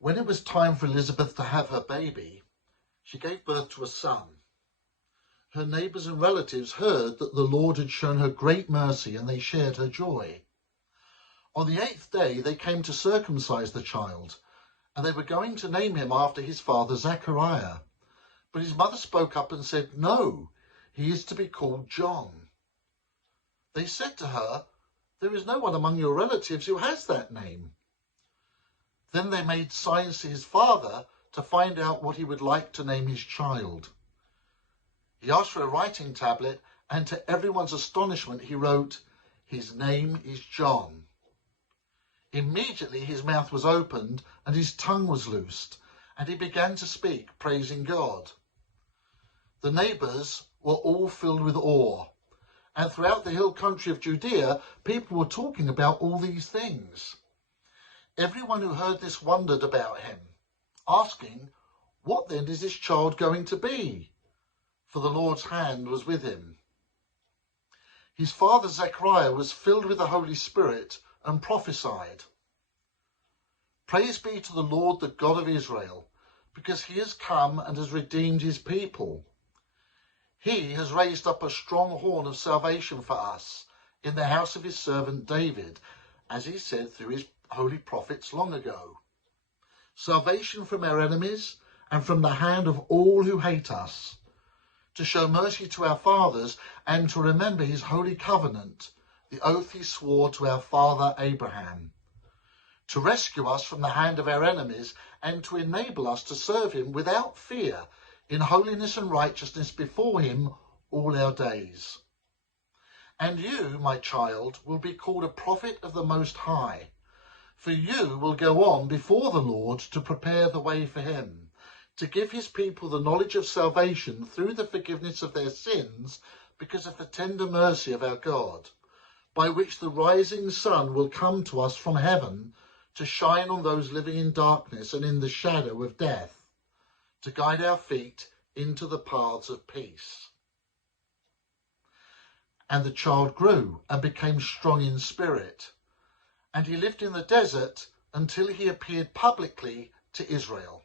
When it was time for Elizabeth to have her baby, she gave birth to a son. Her neighbours and relatives heard that the Lord had shown her great mercy, and they shared her joy. On the 8th day they came to circumcise the child, and they were going to name him after his father Zechariah. But his mother spoke up and said, "No, he is to be called John." They said to her, "There is no one among your relatives who has that name." Then they made signs to his father to find out what he would like to name his child. He asked for a writing tablet, and to everyone's astonishment he wrote, "His name is John." Immediately his mouth was opened and his tongue was loosed, and he began to speak, praising God. The neighbours were all filled with awe, and throughout the hill country of Judea, people were talking about all these things. Everyone who heard this wondered about him, asking, "What then is this child going to be?" For the Lord's hand was with him. His father Zechariah was filled with the Holy Spirit and prophesied, "Praise be to the Lord, the God of Israel, because he has come and has redeemed his people. He has raised up a strong horn of salvation for us in the house of his servant David, as he said through his holy prophets long ago. Salvation from our enemies and from the hand of all who hate us, to show mercy to our fathers and to remember his holy covenant, the oath he swore to our father Abraham, to rescue us from the hand of our enemies and to enable us to serve him without fear, in holiness and righteousness before him all our days. And you, my child, will be called a prophet of the Most High, for you will go on before the Lord to prepare the way for him, to give his people the knowledge of salvation through the forgiveness of their sins, because of the tender mercy of our God, by which the rising sun will come to us from heaven, to shine on those living in darkness and in the shadow of death, to guide our feet into the paths of peace." And the child grew and became strong in spirit, and he lived in the desert until he appeared publicly to Israel.